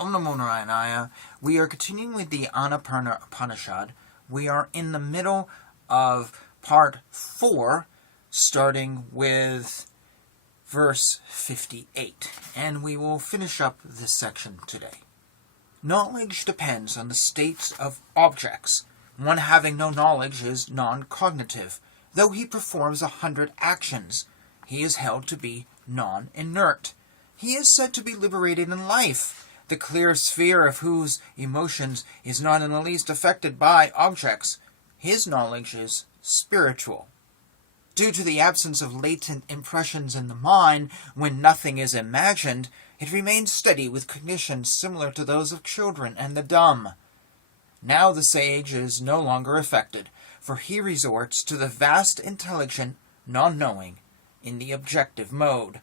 Om Namo Narayana. We are continuing with the Annapurna Upanishad. We are in the middle of part 4, starting with verse 58, and we will finish up this section today. Knowledge depends on the states of objects. One having no knowledge is non-cognitive. Though he performs 100 actions, he is held to be non-inert. He is said to be liberated in life, the clear sphere of whose emotions is not in the least affected by objects. His knowledge is spiritual. Due to the absence of latent impressions in the mind, when nothing is imagined, it remains steady with cognitions similar to those of children and the dumb. Now the sage is no longer affected, for he resorts to the vast intelligent non-knowing in the objective mode.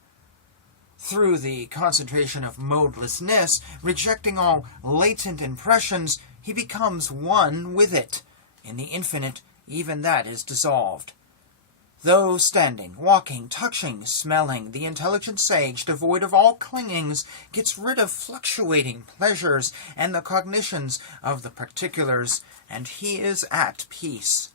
Through the concentration of modelessness, rejecting all latent impressions, he becomes one with it. In the infinite, even that is dissolved. Though standing, walking, touching, smelling, the intelligent sage, devoid of all clingings, gets rid of fluctuating pleasures and the cognitions of the particulars, and he is at peace.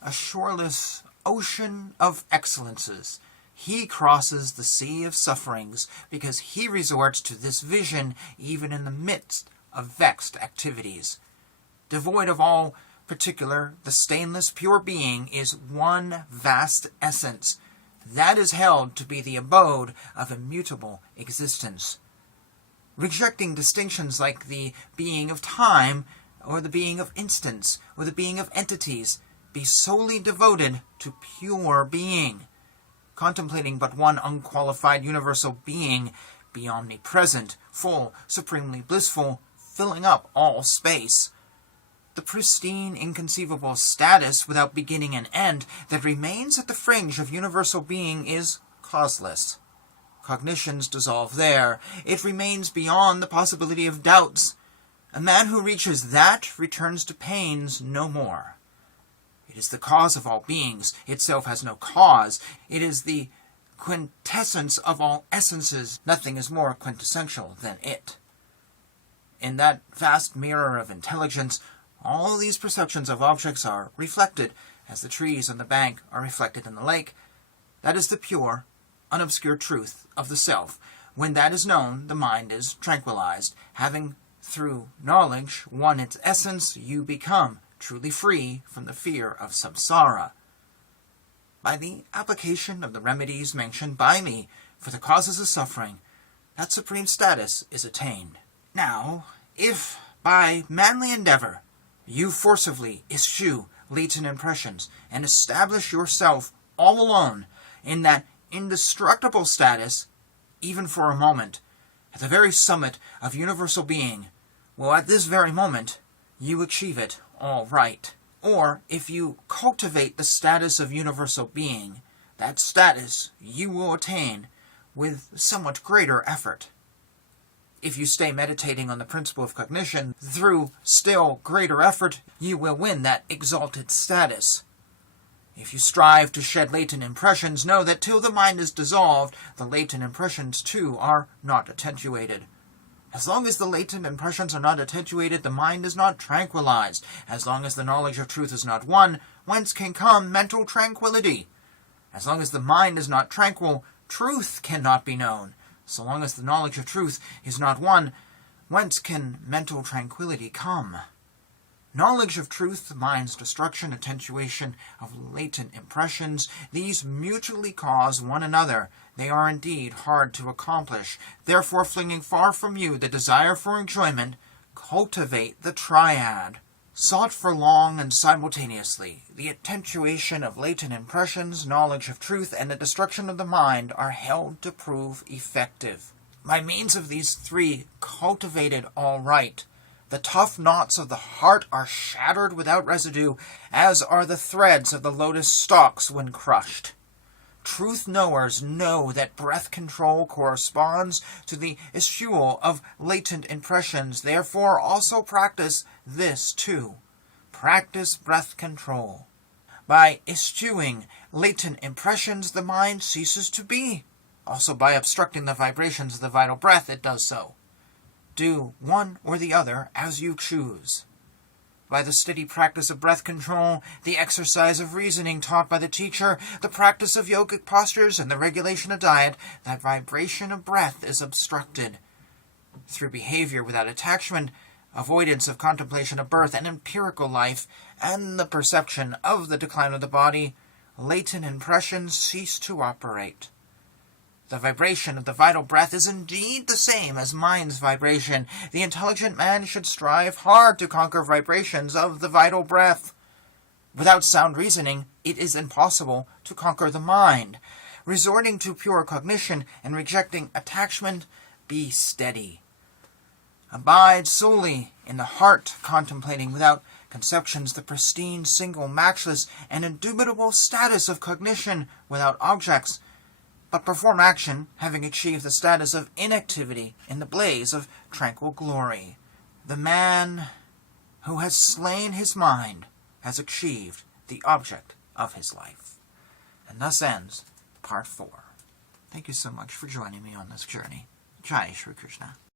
A shoreless ocean of excellences, he crosses the sea of sufferings, because he resorts to this vision even in the midst of vexed activities. Devoid of all particular, the stainless pure being is one vast essence. That is held to be the abode of immutable existence. Rejecting distinctions like the being of time, or the being of instants, or the being of entities, be solely devoted to pure being. Contemplating but one unqualified universal being, be omnipresent, full, supremely blissful, filling up all space. The pristine, inconceivable status without beginning and end that remains at the fringe of universal being is causeless. Cognitions dissolve there. It remains beyond the possibility of doubts. A man who reaches that returns to pains no more. It is the cause of all beings. Itself has no cause. It is the quintessence of all essences. Nothing is more quintessential than it. In that vast mirror of intelligence, all these perceptions of objects are reflected, as the trees on the bank are reflected in the lake. That is the pure, unobscured truth of the self. When that is known, the mind is tranquilized. Having, through knowledge, won its essence, you become truly free from the fear of samsara. By the application of the remedies mentioned by me for the causes of suffering, that supreme status is attained. Now, if by manly endeavor you forcibly eschew latent impressions and establish yourself all alone in that indestructible status, even for a moment, at the very summit of universal being, well, at this very moment, you achieve it all right. Or, if you cultivate the status of universal being, that status you will attain with somewhat greater effort. If you stay meditating on the principle of cognition, through still greater effort, you will win that exalted status. If you strive to shed latent impressions, know that till the mind is dissolved, the latent impressions too are not attenuated. As long as the latent impressions are not attenuated, the mind is not tranquilized. As long as the knowledge of truth is not won, whence can come mental tranquility? As long as the mind is not tranquil, truth cannot be known. So long as the knowledge of truth is not won, whence can mental tranquility come? Knowledge of truth, the mind's destruction, attenuation of latent impressions, these mutually cause one another. They are indeed hard to accomplish. Therefore, flinging far from you the desire for enjoyment, cultivate the triad. Sought for long and simultaneously, the attenuation of latent impressions, knowledge of truth, and the destruction of the mind are held to prove effective. By means of these three, cultivated aright, the tough knots of the heart are shattered without residue, as are the threads of the lotus stalks when crushed. Truth knowers know that breath control corresponds to the eschewal of latent impressions. Therefore, also practice this too. Practice breath control. By eschewing latent impressions, the mind ceases to be. Also, by obstructing the vibrations of the vital breath, it does so. Do one or the other as you choose. By the steady practice of breath control, the exercise of reasoning taught by the teacher, the practice of yogic postures, and the regulation of diet, that vibration of breath is obstructed. Through behavior without attachment, avoidance of contemplation of birth and empirical life, and the perception of the decline of the body, latent impressions cease to operate. The vibration of the vital breath is indeed the same as mind's vibration. The intelligent man should strive hard to conquer vibrations of the vital breath. Without sound reasoning, it is impossible to conquer the mind. Resorting to pure cognition and rejecting attachment, be steady. Abide solely in the heart, contemplating without conceptions the pristine, single, matchless, and indubitable status of cognition without objects, but perform action, having achieved the status of inactivity in the blaze of tranquil glory. The man who has slain his mind has achieved the object of his life. And thus ends Part 4. Thank you so much for joining me on this journey. Jai Shri Krishna.